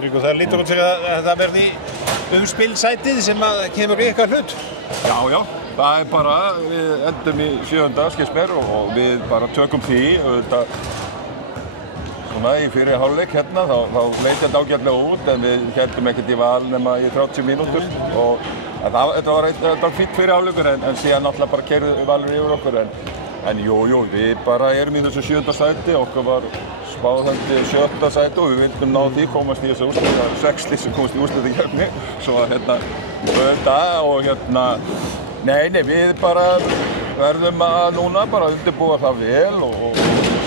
Patrik, og það lítur út fyrir að það verði spilsætið sem kemur í ykkar hlut. Já, það bara, við endum í 7. skilst mér og við bara tökum því, auðvitað, svona í fyrri hálfleik hérna, þá leit þetta ágætlega út, en við héldum ekkert í val nema í 30 mínútur og þetta var fínn fyrri hálfleikur, en síðan náttúrulega bara keyrðu Valur yfir okkur, en jú, við bara erum í þessu 7. sæti, okkur var spáðandi 7. sæti og við vildum ná því komast í þessu úrslit, það eru 6 lið sem komast í úrslitakeppni, svo nei, við bara verðum að núna bara undirbúa það vel og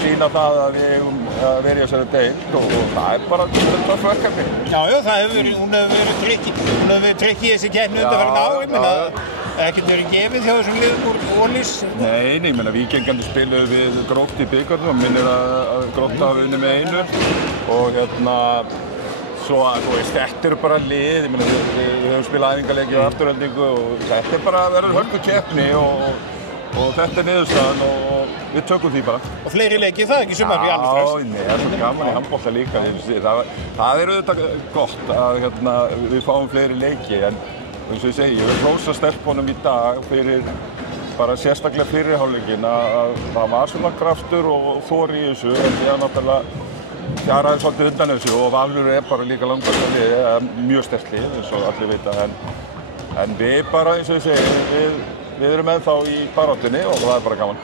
sýna það að við eigum að vera í þessari deild og það er bara þetta verkefni. Já, hún hefur verið trikk í þessi keppni undanfarin ár, ég meina, ekkert verið gefið hjá þessum liðum úr Ólís. Nei, ég meina, Víkingandi spiluðu við Grótt í bikarnum og minnir að Grótt hafi unnið með 1 og svo að þetta eru bara lið, ég meina, við höfum spilað æfingarleiki og afturhaldingu og þetta er bara að vera hörku keppni og þetta er niðurstaðan og við tökum því bara. Og fleiri leiki, það er ekki sumar í alveg strax? Já, það er svo gaman í handbolta líka. Það er auðvitað gott að við fáum fleiri leiki, en eins og ég segi, ég vil hrósa stelpunum í dag fyrir bara sérstaklega fyrri hálfleikinn að það var svona kraftur og þor í þessu, en það er náttúrulega fjaraði svolítið undan þessu og Valur er bara líka langbesta lið, mjög sterkt lið, eins og allir vita, en við bara, eins og ég segi, við erum ennþá í baráttunni og það er bara gaman.